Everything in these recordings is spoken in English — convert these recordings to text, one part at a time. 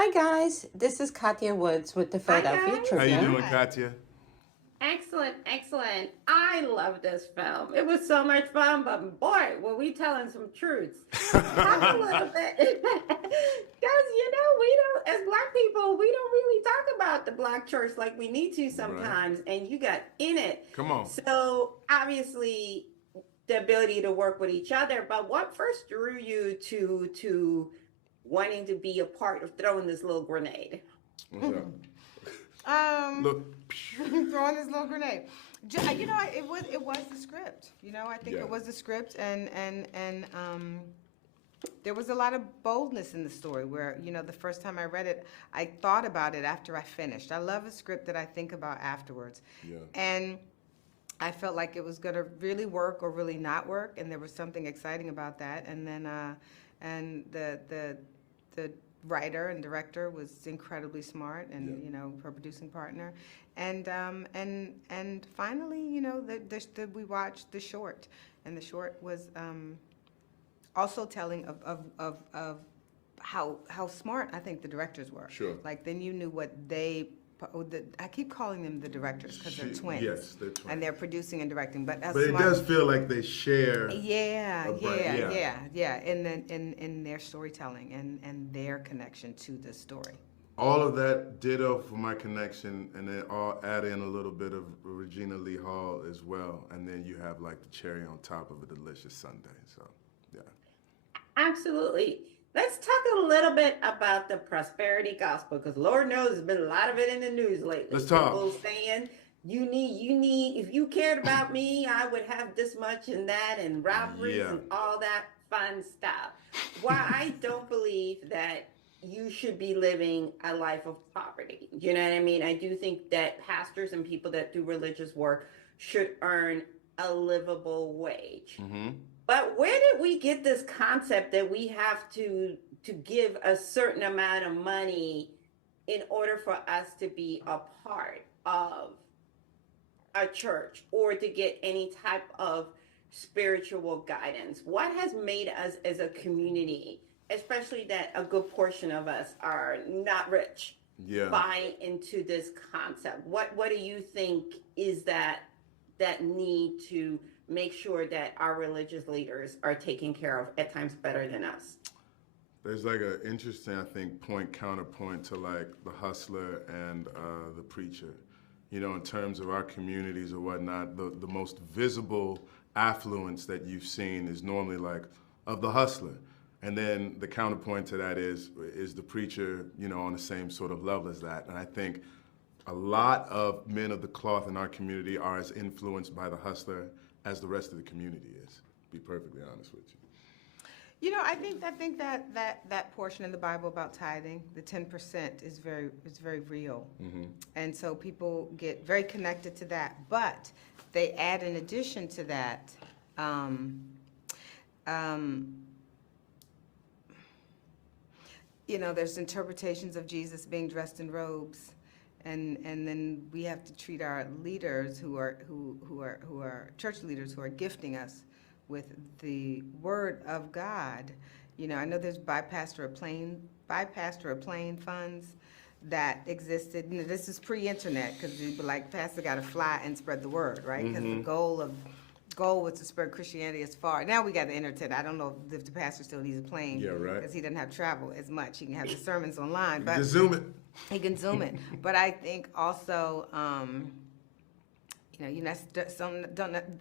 Hi guys, this is Kathia Woods with the Hi Philadelphia guys. How you Tribune. doing, Katia? Excellent, excellent. I love this film. It was so much fun, but boy, were we telling some truths. Talk a little bit. Because, we don't, as Black people, we don't really talk about the Black church like we need to Right. sometimes, and you got in it. Come on. So, obviously, the ability to work with each other, but what first drew you to wanting to be a part of throwing this little grenade? What's up? Um, Look. throwing this little grenade. It was the script. I think Yeah. it was the script, and there was a lot of boldness in the story. Where the first time I read it, I thought about it after I finished. I love a script that I think about afterwards, Yeah. and I felt like it was gonna really work or really not work, and there was something exciting about that. And then, and the writer and director was incredibly smart, and Yeah. her producing partner, and finally, we watched the short, and the short was also telling of how smart I think the directors were. Sure. Like then you knew what I keep calling them the directors because they're twins. Yes, they're twins. And they're producing and directing, but But it does feel like they share. Yeah, yeah. in their storytelling and their connection to the story. All of that ditto for my connection, and then I'll add in a little bit of Regina Lee Hall as well, and then you have like the cherry on top of a delicious sundae. So, yeah. Absolutely. Let's talk a little bit about the prosperity gospel because Lord knows there's been a lot of it in the news lately. Let's talk. People saying you need, if you cared about me, I would have this much and that and robberies Yeah. and all that fun stuff. Why I don't believe that you should be living a life of poverty. You know what I mean? I do think that pastors and people that do religious work should earn a livable wage. Mm-hmm. But where did we get this concept that we have to give a certain amount of money in order for us to be a part of a church or to get any type of spiritual guidance? What has made us as a community, especially that a good portion of us are not rich, Yeah. buy into this concept? What do you think is that need to make sure that our religious leaders are taken care of at times better than us? There's like an interesting, I think, counterpoint to like the hustler and the preacher. In terms of our communities or whatnot, the most visible affluence that you've seen is normally like of the hustler. And then the counterpoint to that is the preacher, on the same sort of level as that. And I think a lot of men of the cloth in our community are as influenced by the hustler as the rest of the community is, to be perfectly honest with you. I think that portion in the Bible about tithing, the 10% is very real. Mm-hmm. And so people get very connected to that, but they add in addition to that, there's interpretations of Jesus being dressed in robes, and then we have to treat our leaders who are church leaders who are gifting us with the word of God. I know there's bypass or plane funds that existed. This is pre-internet because you'd be like, pastor got to fly and spread the word, right? Because the goal was to spread Christianity as far. Now we got the internet. I don't know if the pastor still needs a plane. Yeah, right. Because he doesn't have travel as much. He can have the sermons online, but Just zoom it. he can zoom it. But I think also,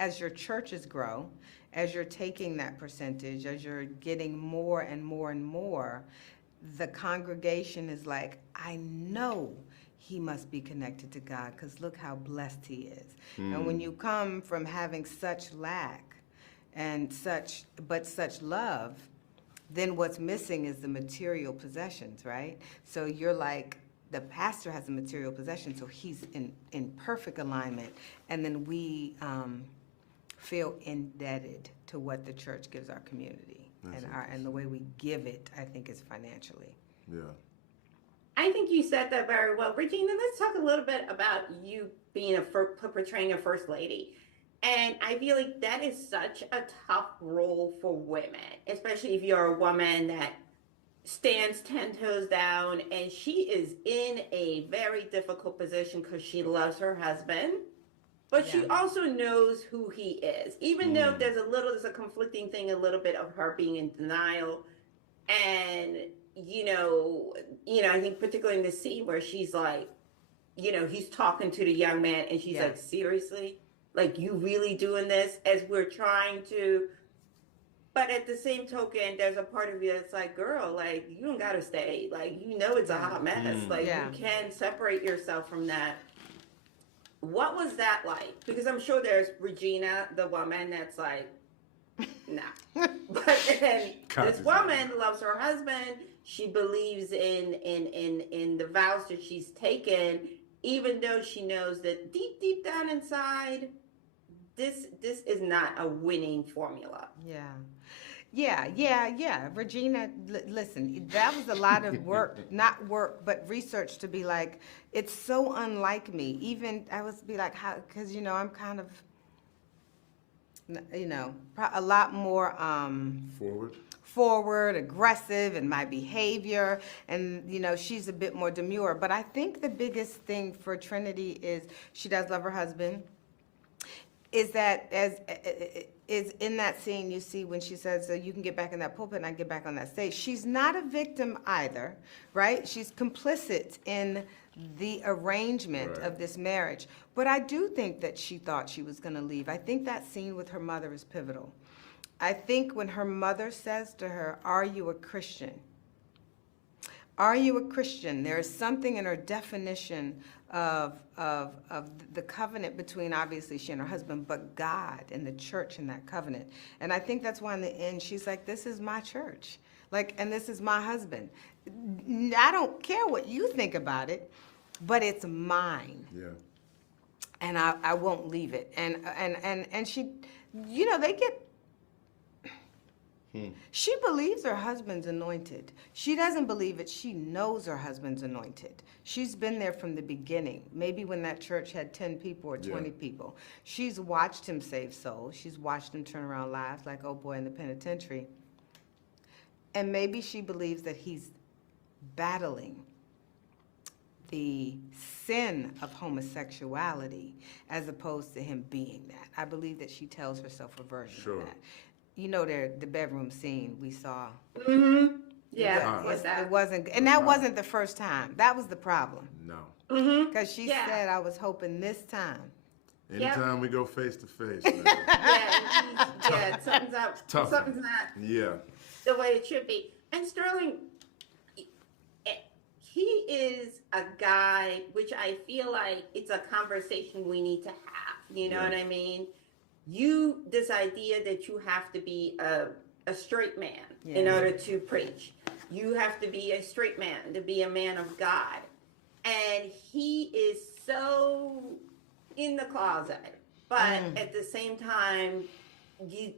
as your churches grow, as you're taking that percentage, as you're getting more and more and more, the congregation is like, I know he must be connected to God because look how blessed he is. And when you come from having such lack and such love, then what's missing is the material possessions, right? So you're like, the pastor has a material possession, so he's in perfect alignment, and then we feel indebted to what the church gives our community. And the way we give it, I think, is financially. Yeah. I think you said that very well. Regina, let's talk a little bit about you being portraying a first lady. And I feel like that is such a tough role for women, especially if you're a woman that stands 10 toes down, and she is in a very difficult position because she loves her husband, but Yeah. she also knows who he is. Even though there's a conflicting thing, a little bit of her being in denial. And, I think particularly in the scene where she's like, he's talking to the young man and she's Yeah. like, seriously? Like, you really doing this as we're trying to. But at the same token, there's a part of you that's like, girl, like, you don't gotta stay. Like, it's a Yeah. hot mess. Like, Yeah. you can separate yourself from that. What was that like? Because I'm sure there's Regina, the woman that's like, nah. But then this woman loves her husband. She believes in the vows that she's taken, even though she knows that deep down inside, this is not a winning formula. Yeah. Regina, listen, that was a lot of work, not work, but research to be like, it's so unlike me. Even I was be like, how, because, I'm kind of, a lot more forward, aggressive in my behavior, and she's a bit more demure. But I think the biggest thing for Trinity is she does love her husband. Is that is in that scene you see when she says you can get back in that pulpit and I get back on that stage. She's not a victim either, right? She's complicit in the arrangement of this marriage. But I do think that she thought she was going to leave. I think that scene with her mother is pivotal. I think when her mother says to her, "Are you a Christian?" Are you a Christian? There is something in her definition of the covenant between, obviously, she and her husband, but God and the church in that covenant. And I think that's why in the end she's like, this is my church. Like, and this is my husband. I don't care what you think about it, but it's mine. Yeah. And I won't leave it. And she, they get. She believes her husband's anointed. She doesn't believe it. She knows her husband's anointed. She's been there from the beginning. Maybe when that church had 10 people or 20 people. She's watched him save souls. She's watched him turn around lives like old boy in the penitentiary. And maybe she believes that he's battling the sin of homosexuality as opposed to him being that. I believe that she tells herself a version of that. The bedroom scene we saw. Mm-hmm. It wasn't, and that wasn't the first time. That was the problem. No. Because she said, I was hoping this time. Anytime we go face to face. Something's up. Tough. Something's not the way it should be. And Sterling, he is a guy which I feel like it's a conversation we need to have. You know what I mean? This idea that you have to be a straight man in order to preach. You have to be a straight man to be a man of God. And he is so in the closet. But at the same time, you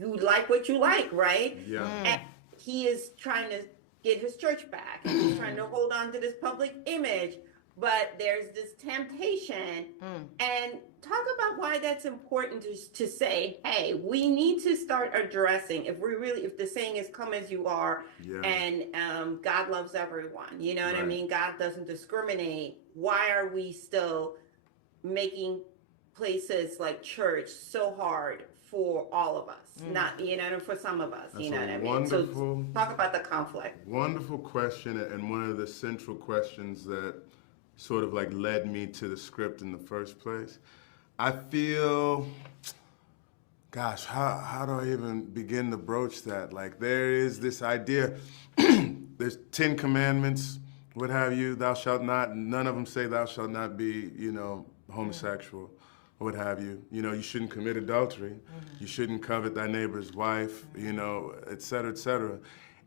like what you like, right? Yeah. And he is trying to get his church back. And he's trying to hold on to this public image. But there's this temptation. And talk about why that's important to say, hey, we need to start addressing if the saying is come as you are, and God loves everyone. You know what I mean? God doesn't discriminate. Why are we still making places like church so hard for all of us? Not, for some of us, That's you know what I mean? Wonderful, so talk about the conflict. Wonderful question, and one of the central questions that sort of like led me to the script in the first place. I feel, gosh, how do I even begin to broach that? Like, there is this idea, there's 10 commandments, what have you, thou shalt not, none of them say thou shalt not be, homosexual, what have you. You shouldn't commit adultery, you shouldn't covet thy neighbor's wife, et cetera, et cetera.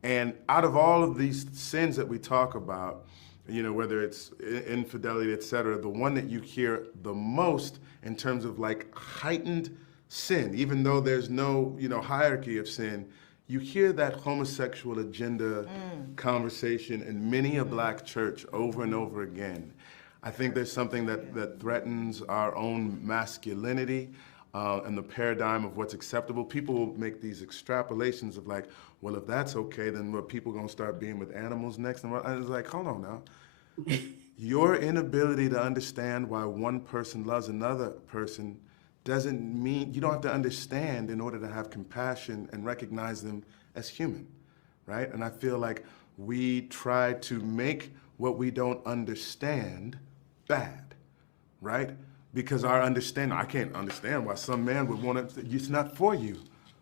And out of all of these sins that we talk about, whether it's infidelity, et cetera, the one that you hear the most in terms of like heightened sin, even though there's no, hierarchy of sin, you hear that homosexual agenda conversation in many a black church over and over again. I think there's something that threatens our own masculinity. and the paradigm of what's acceptable, people will make these extrapolations of like, well, if that's okay, then what, people gonna start being with animals next? And it's like, hold on now. Your inability to understand why one person loves another person doesn't mean, you don't have to understand in order to have compassion and recognize them as human, right? And I feel like we try to make what we don't understand bad, right? Because our understanding, I can't understand why some man would want to, it's not for you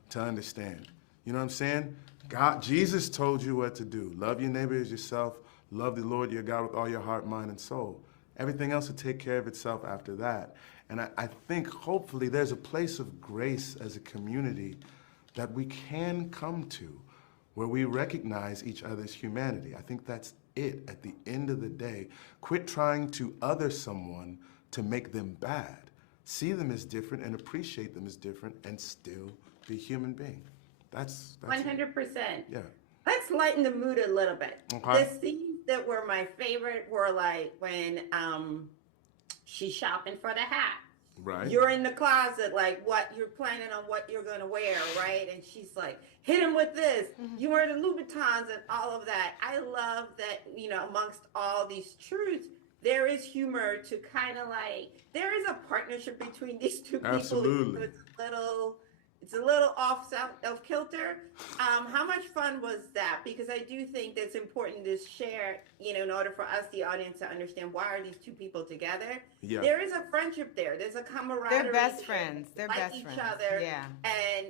to understand. You know what I'm saying? God, Jesus told you what to do. Love your neighbor as yourself. Love the Lord your God with all your heart, mind, and soul. Everything else will take care of itself after that. And I think hopefully there's a place of grace as a community that we can come to where we recognize each other's humanity. I think that's it at the end of the day. Quit trying to other someone to make them bad. See them as different and appreciate them as different and still be a human being. That's 100%. Yeah. Let's lighten the mood a little bit. Okay. The scenes that were my favorite were like when she's shopping for the hat. Right. You're in the closet, like what you're planning on what you're gonna wear, right? And she's like, hit him with this. You wear the Louboutins and all of that. I love that, you know, amongst all these truths, there is humor to kind of like, there is a partnership between these two people. Absolutely. It's a little off kilter. How much fun was that? Because I do think that's important to share, you know, in order for us, the audience, to understand why are these two people together. Yeah. There is a friendship there. There's a camaraderie. They're best friends. They're like best each friends. other. Yeah. And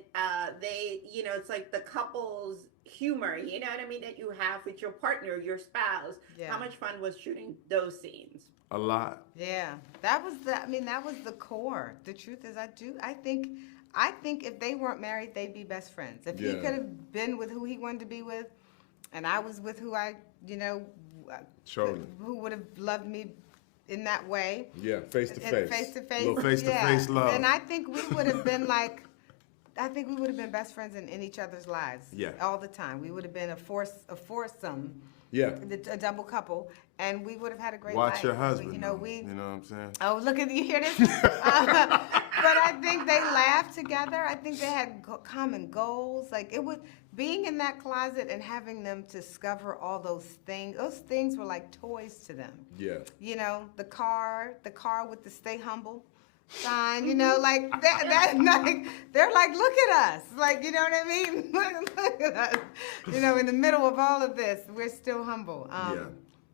they, you know, it's like the couple's humor, you know what I mean, that you have with your partner, your spouse. Yeah. How much fun was shooting those scenes? A lot. Yeah. That was the core. The truth is, I think if they weren't married, they'd be best friends. If he Yeah. could have been with who he wanted to be with, and I was with who I, you know, Totally. who would have loved me in that way. Yeah, face to face. Face to face. Little face to face love. And I think we would have been like, best friends in each other's lives. Yeah. All the time. We would have been a foursome. Yeah. A double couple, and we would have had a great Watch life. your husband. You know, you know what I'm saying? Oh, look at you hear this? But I think they laughed together. I think they had common goals. Like it was being in that closet and having them discover all those things. Those things were like toys to them. Yeah. You know, the car with the "Stay Humble" sign. You know, like that like, they're like, look at us. Like, you know what I mean? Look at us. You know, in the middle of all of this, we're still humble. Yeah.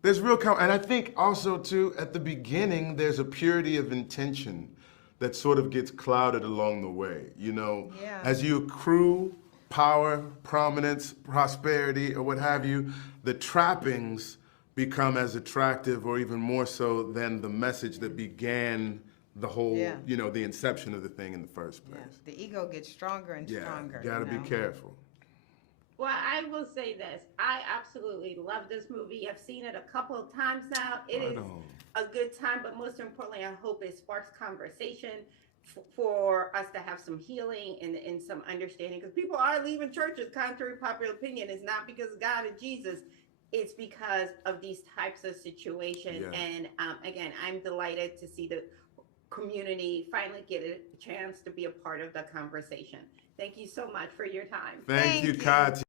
There's real, and I think also too, at the beginning, there's a purity of intention that sort of gets clouded along the way. You know, Yeah. as you accrue power, prominence, prosperity, or what have you, the trappings become as attractive or even more so than the message that began the whole, Yeah. you know, the inception of the thing in the first Yeah. place. The ego gets stronger and Yeah, stronger. gotta you be know? careful. Well, I will say this. I absolutely love this movie. I've seen it a couple of times now. It Right is on. a good time, but most importantly, I hope it sparks conversation for us to have some healing and some understanding. Because people are leaving churches, contrary to popular opinion. It's not because of God or Jesus. It's because of these types of situations. Yeah. And again, I'm delighted to see the community finally get a chance to be a part of the conversation. Thank you so much for your time. Thank you, you. Kathia.